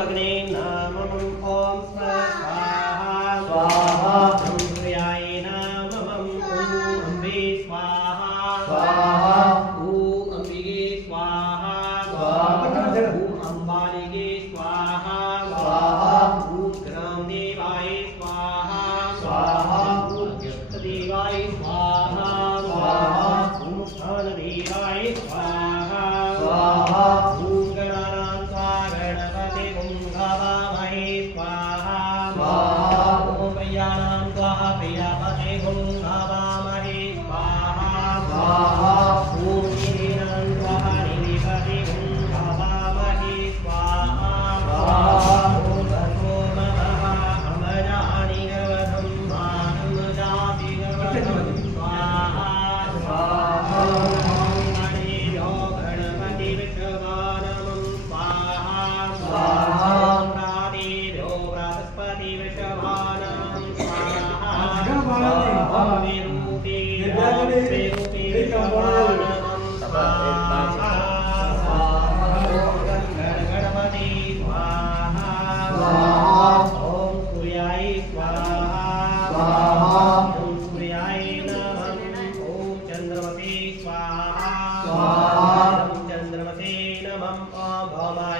अग्ने नमः ओम स्वाहा स्वाहा सूर्याय नमः ओम अम्बे स्वाहा स्वाहा ओम अम्बिके स्वाहा स्वाहा ओम अम्बालिके स्वाहा स्वाहा ओम ग्रामदेवाय स्वाहा स्वाहा ओम व्यक्तदेवाय स्वाहा स्वाहा ओम स्थानदेवाय स्वाहा स्वाहा ओम गणानां त्वा गणपतिं हवामहे स्वाहा स्वाहा ओम प्रियाणां त्वा प्रियपतिं हवामहे स्वाहा स्वाहा ओम निधीनां त्वा निधिपतिं हवामहे स्वाहा स्वाहा ओम ततो नमः अमराणि गर्वधं मानं जाति गर्वधं स्वाहा स्वाहा ओम गणेभ्यो गणपति विश्ववानमं स्वाहा स्वाहा ओम प्राणेभ्यो बृहस्पति विश्ववानमं स्वाहा ओम विरूपे विरूपे विश्ववानमं स्वाहा ओम गणपति स्वाहा ओम सूर्याय स्वाहा स्वाहा ओम सूर्याय नमः ओम चंद्रमते स्वाहा स्वाहा ओम चंद्रमते नमः ओम भौमा